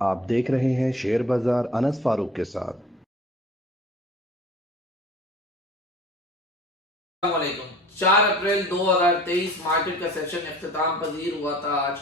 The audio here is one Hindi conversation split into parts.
आप देख रहे हैं शेयर बाजार अनस फारूक के साथ। वालेकुम। 4 अप्रैल 2023 मार्केट का सेशन इख्तिताम पजीर हुआ था आज।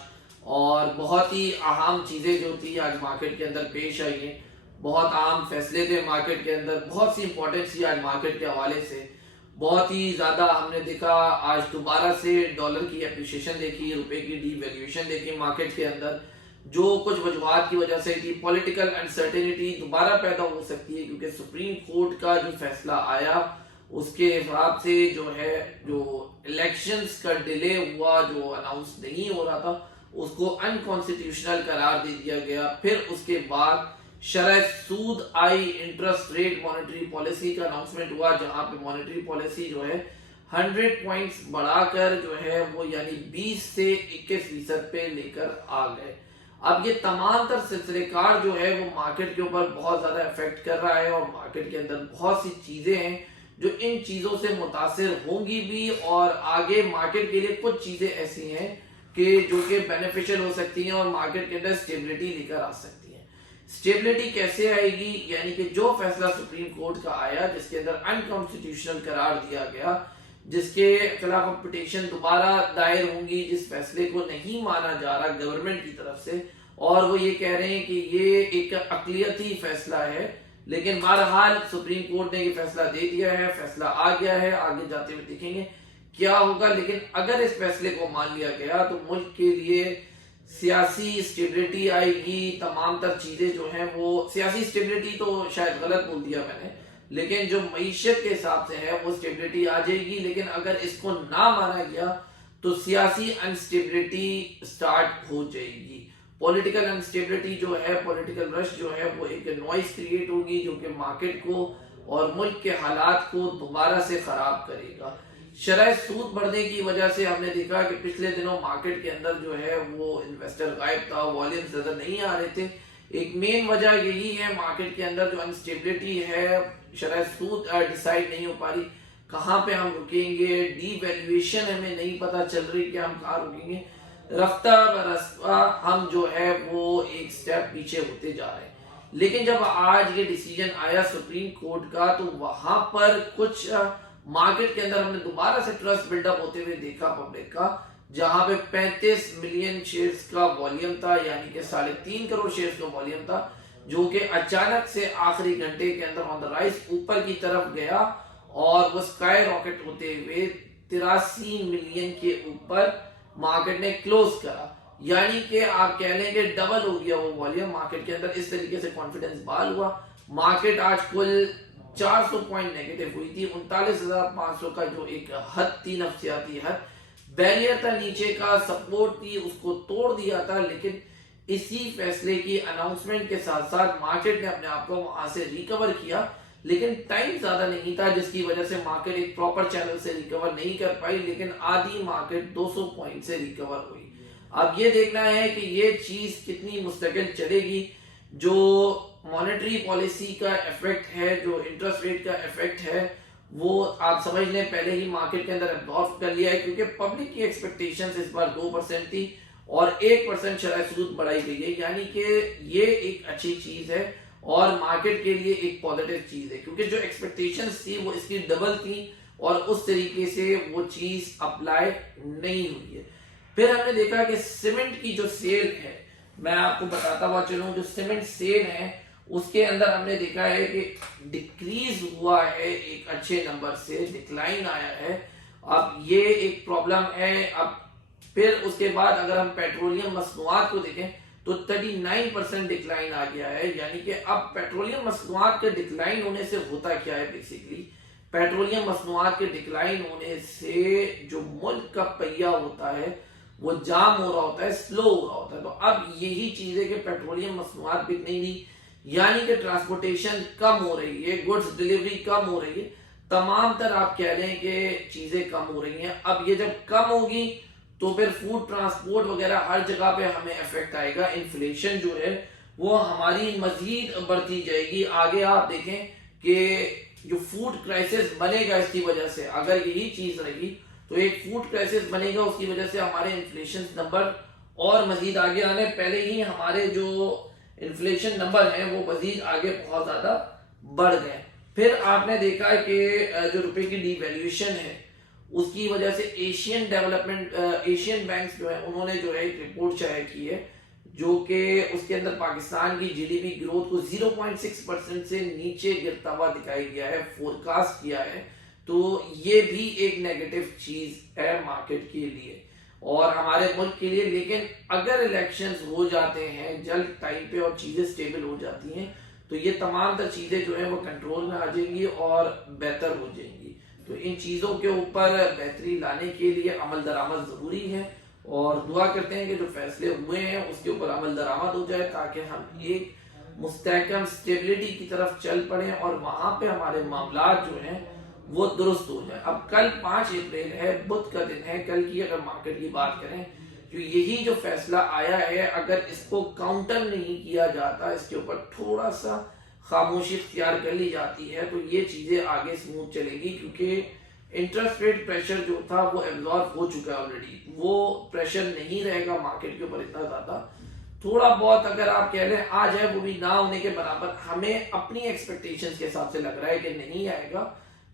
और बहुत ही अहम चीज़ें जो थी आज मार्केट के अंदर पेश आई हैं। बहुत अहम फैसले थे मार्केट के अंदर, बहुत सी इंपॉर्टेंस थी आज मार्केट के हवाले से। बहुत ही ज़्यादा हमने देखा आज दोबारा से डॉलर की एप्रिसिएशन देखी, रुपए की डीवैल्यूएशन देखी मार्केट के अंदर, जो कुछ वजूहत की वजह से थी। पॉलिटिकल अनसर्टेनिटी दोबारा पैदा हो सकती है क्योंकि सुप्रीम कोर्ट का जो फैसला आया उसके हिसाब से जो है, जो इलेक्शंस का डिले हुआ, जो अनाउंस नहीं हो रहा था, उसको अनकॉन्स्टिट्यूशनल करार दे दिया गया। फिर उसके बाद शरह सूद आई, इंटरेस्ट रेट मॉनेटरी पॉलिसी का अनाउंसमेंट हुआ, जहां पे मॉनेटरी पॉलिसी जो है 100 पॉइंट्स बढ़ाकर जो है वो यानी 20 से 21% पे लेकर आ गए। अब ये तमाम तर सिलसिलेकार जो है वो मार्केट के ऊपर बहुत ज्यादा इफेक्ट कर रहा है, और मार्केट के अंदर बहुत सी चीजें हैं जो इन चीजों से मुतासिर होंगी भी, और आगे मार्केट के लिए कुछ चीजें ऐसी हैं कि जो कि बेनिफिशियल हो सकती हैं और मार्केट के अंदर स्टेबिलिटी लेकर आ सकती हैं। स्टेबिलिटी कैसे आएगी? यानी कि जो फैसला सुप्रीम कोर्ट का आया जिसके अंदर अनकॉन्स्टिट्यूशनल करार दिया गया, जिसके खिलाफ अब पिटीशन दोबारा दायर होंगी, जिस फैसले को नहीं माना जा रहा गवर्नमेंट की तरफ से, और वो ये कह रहे हैं कि ये एक अकलियती फैसला है, लेकिन बहरहाल सुप्रीम कोर्ट ने ये फैसला दे दिया है, फैसला आ गया है, आगे जाते हुए देखेंगे क्या होगा। लेकिन अगर इस फैसले को मान लिया गया तो मुल्क के लिए सियासी स्टेबिलिटी आएगी। तमाम तर चीजें जो हैं वो, सियासी स्टेबिलिटी तो शायद गलत बोल दिया मैंने, लेकिन जो मईशत के हिसाब से है वो स्टेबिलिटी आ जाएगी। लेकिन अगर इसको ना माना गया तो सियासी अनस्टेबिलिटी स्टार्ट हो जाएगी। पॉलिटिकल अनस्टेबिलिटी जो है, पॉलिटिकल रश जो है, वो एक नॉइस क्रिएट होगी जो कि मार्केट को और मुल्क के हालात को दोबारा से खराब करेगा। शरह सूद बढ़ने की वजह से हमने देखा कि पिछले दिनों मार्केट के अंदर जो है वो इन्वेस्टर गायब था, वॉल्यूम्स नजर नहीं आ रहे थे। एक मेन वजह यही है मार्केट के अंदर जो अनस्टेबिलिटी है, शरह सूद डिसाइड नहीं हो पा रही कहाँ पे हम रुकेंगे, डीवैल्यूएशन हमें नहीं पता चल रही कि हम कहाँ रुकेंगे। रफ्ता बरफ्ता हम जो है वो एक स्टेप पीछे होते जा रहे हैं। लेकिन जब आज ये डिसीजन आया सुप्रीम कोर्ट का, तो वहां पर कुछ मार्केट के अंदर हमने दोबारा से ट्रस्ट बिल्डअप होते हुए देखा पब्लिक का, जहां पे 35 मिलियन शेयर्स का वॉल्यूम था, यानी कि 3.5 करोड़ शेयर्स का वॉल्यूम था, जो कि अचानक से आखिरी घंटे के अंदर ऑन द राइज ऊपर की तरफ गया, और वो स्काई रॉकेट होते हुए 83 मिलियन के ऊपर मार्केट ने क्लोज करा। यानी कि आप कह लें कि डबल हो गया वो वॉल्यूम मार्केट के अंदर। इस तरीके से कॉन्फिडेंस बहाल हुआ। मार्केट आज कुल 400 पॉइंट नेगेटिव हुई थी। 39,500 का जो एक हद थी, नफ्सियाती हद, बैरियर था नीचे का, सपोर्ट थी, उसको तोड़ दिया था। लेकिन इसी फैसले की अनाउंसमेंट के साथ साथ मार्केट ने अपने आप को वहां से रिकवर किया, लेकिन टाइम ज्यादा नहीं था, जिसकी वजह से मार्केट एक प्रॉपर चैनल से रिकवर नहीं कर पाई। लेकिन आधी मार्केट 200 पॉइंट से रिकवर हुई। अब ये देखना है कि ये चीज कितनी मुस्तकिल चलेगी। जो मॉनेटरी पॉलिसी का इफेक्ट है, जो इंटरेस्ट रेट का इफेक्ट है, वो आप समझ लें पहले ही मार्केट के अंदर एब्जॉर्ब कर लिया है, क्योंकि पब्लिक की एक्सपेक्टेशंस इस बार 2% थी और 1% शरह सूद बढ़ाई गई है। यानी कि ये एक अच्छी चीज है और मार्केट के लिए एक पॉजिटिव चीज है, क्योंकि जो एक्सपेक्टेशंस थी वो इसकी डबल थी और उस तरीके से वो चीज अप्लाई नहीं हुई है। फिर हमने देखा कि सीमेंट की जो सेल है, मैं आपको बताता हुआ चलूं, जो सीमेंट सेल है उसके अंदर हमने देखा है कि डिक्रीज हुआ है, एक अच्छे नंबर से डिक्लाइन आया है। अब ये एक प्रॉब्लम है। अब फिर उसके बाद अगर हम पेट्रोलियम मसनूआत को देखें तो 39% डिक्लाइन आ गया है। यानी कि अब पेट्रोलियम मसनूआत के डिक्लाइन होने से होता क्या है, बेसिकली पेट्रोलियम मसनूआत के डिक्लाइन होने से जो मुल्क का पहिया होता है वो जाम हो रहा होता है, स्लो हो रहा होता है। तो अब यही चीज है कि पेट्रोलियम मसनूआत बिक नहीं रही, यानी कि ट्रांसपोर्टेशन कम हो रही है, गुड्स डिलीवरी कम हो रही है, तमाम तर आप कह रहे हैं कि चीजें कम हो रही हैं। अब ये जब कम होगी तो फिर फूड ट्रांसपोर्ट वगैरह हर जगह पे हमें इफेक्ट आएगा। इन्फ्लेशन जो है वो हमारी मजीद बढ़ती जाएगी। आगे आप देखें कि जो फूड क्राइसिस बनेगा इसकी वजह से, अगर यही चीज रही तो एक फूड क्राइसिस बनेगा, उसकी वजह से हमारे इन्फ्लेशन नंबर और मजीद आगे आने, पहले ही हमारे जो इन्फ्लेशन नंबर है वो मजीद आगे बहुत ज्यादा बढ़ गए। फिर आपने देखा कि जो रुपए की डिवैल्यूएशन है उसकी वजह से एशियन बैंक्स जो है उन्होंने जो है एक रिपोर्ट शाया की है, जो कि उसके अंदर पाकिस्तान की जीडीपी ग्रोथ को 0.6% से नीचे गिरता हुआ दिखाई दिया है, फोरकास्ट किया है। तो ये भी एक नेगेटिव चीज है मार्केट के लिए और हमारे मुल्क के लिए। लेकिन अगर इलेक्शंस हो जाते हैं जल्द टाइम पे और चीजें स्टेबल हो जाती हैं तो ये तमाम तर चीजें जो है वो कंट्रोल में आ जाएंगी और बेहतर हो जाएंगी। तो इन चीजों के ऊपर बेहतरी लाने के लिए अमल दरामद जरूरी है और दुआ करते हैं कि जो फैसले हुए हैं उसके ऊपर अमल दरामद हो जाए ताकि हम एक मुस्तहकम स्टेबिलिटी की तरफ चल पड़े और वहां पे हमारे मामला जो हैं वो दुरुस्त हो जाए। अब कल 5 अप्रैल है, बुध का दिन है। कल की अगर मार्केट की बात करें तो यही जो फैसला आया है अगर इसको काउंटर नहीं किया जाता, इसके ऊपर थोड़ा सा खामोशी इख्तियार कर ली जाती है तो ये चीजें आगे स्मूथ चलेगी, क्योंकि इंटरेस्ट रेट प्रेशर जो था वो एब्जॉर्ब हो चुका है ऑलरेडी। वो प्रेशर नहीं रहेगा मार्केट के ऊपर इतना ज्यादा। थोड़ा बहुत अगर आप कह लें आ जाए वो भी ना होने के बराबर हमें अपनी एक्सपेक्टेशंस के हिसाब से लग रहा है कि नहीं आएगा,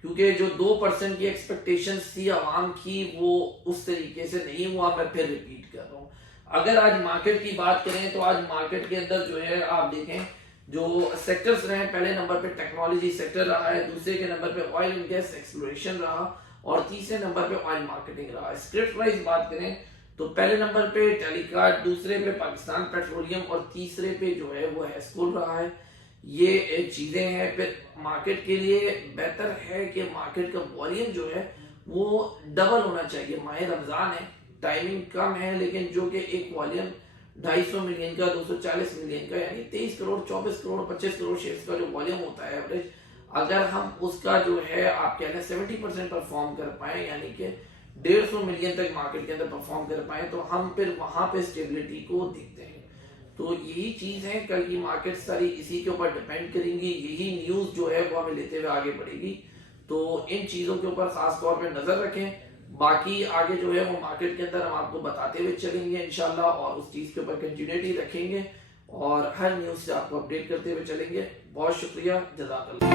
क्योंकि जो 2% की एक्सपेक्टेशंस थी आवाम की वो उस तरीके से नहीं हुआ। मैं फिर रिपीट कर रहा हूँ, अगर आज मार्केट की बात करें तो आज मार्केट के अंदर जो है आप देखें जो सेक्टर्स रहे, पहले नंबर पे टेक्नोलॉजी सेक्टर रहा है, दूसरे के नंबर पे ऑयल एंड गैस एक्सप्लोरेशन रहा और तीसरे नंबर पे ऑयल मार्केटिंग रहा। स्क्रिप्ट वाइज बात करें तो पहले नंबर पे टेलीकार्ड, दूसरे पे पाकिस्तान पेट्रोलियम और तीसरे पे जो है वो हैस्कूल रहा है। ये चीजें हैं। फिर मार्केट के लिए बेहतर है कि मार्केट का वॉल्यूम जो है वो डबल होना चाहिए। माह रमजान है, टाइमिंग कम है, लेकिन जो कि एक वॉल्यूम 250 मिलियन का, 240 मिलियन का, यानी 23 करोड़, 24 करोड़, 25 करोड़ शेयर्स का जो वॉल्यूम होता है एवरेज, अगर हम उसका जो है आप कह लें 70% परफॉर्म कर पाए, यानी कि 150 मिलियन तक मार्केट के अंदर परफॉर्म कर पाए, तो हम फिर वहां पे स्टेबिलिटी को देखते हैं। तो यही चीज है, कल की मार्केट सारी इसी के ऊपर डिपेंड करेंगी। यही न्यूज जो है वो हमें लेते हुए आगे बढ़ेगी। तो इन चीजों के ऊपर खास तौर पे नजर रखें। बाकी आगे जो है वो मार्केट के अंदर हम आपको बताते हुए चलेंगे इंशाल्लाह और उस चीज के ऊपर कंटिन्यूटी रखेंगे और हर न्यूज से आपको अपडेट करते हुए चलेंगे। बहुत शुक्रिया, जज़ाकल्लाह।